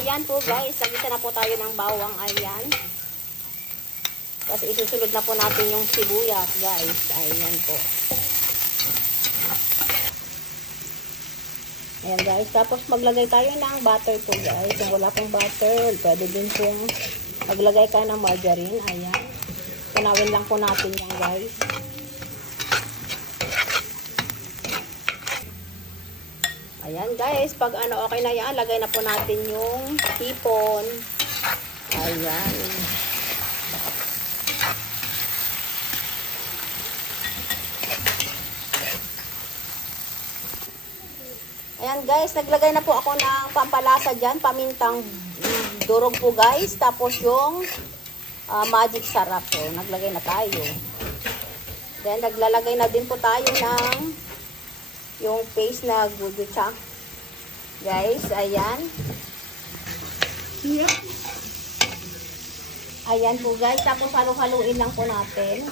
ayan po guys, nagisa na po tayo ng bawang, ayan. Kasi isusunod na po natin yung sibuyas guys, ayan po. Ayan guys, tapos maglagay tayo ng butter po guys. Kung wala pong butter, pwede din pong maglagay ka ng margarine, ayan. Tunawin lang po natin yan guys. Ayan guys, pag ano okay na yan, lagay na po natin yung hipon. Ayan. Ayan guys, naglagay na po ako ng pampalasa dyan, pamintang durog po guys. Tapos yung magic sarap po, naglagay na tayo. Then naglalagay na din po tayo ng yung paste na gochujang. Guys, ayan. Ayan po guys, tapos halo-haluin lang po natin.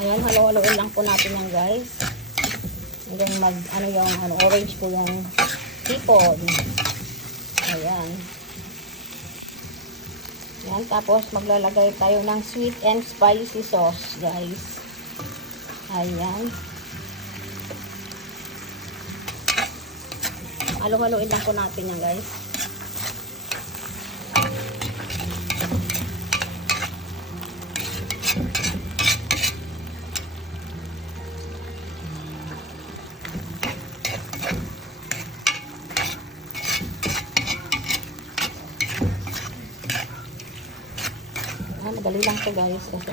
Ayan, halo-haloin lang po natin yan guys. Hanggang orange po yung hipon. Ayan. Ayan, tapos maglalagay tayo ng sweet and spicy sauce guys. Ayan. Halo-haloin lang po natin yan guys. Madali lang to guys kasi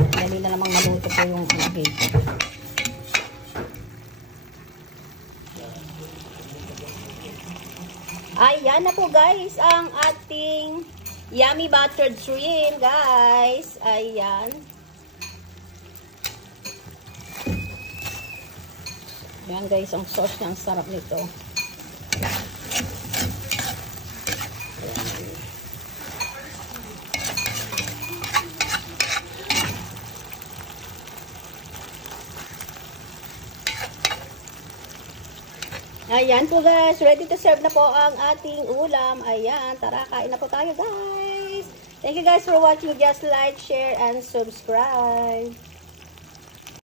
madali na namang maluto po yung dito. Ayan na po guys ang ating yummy buttered shrimp guys. Ayan. Ayan guys, ang sauce niya, ang sarap nito. Ayan po guys, ready to serve na po ang ating ulam. Ayan, tara, kain na po tayo guys. Thank you guys for watching. Just like, share, and subscribe.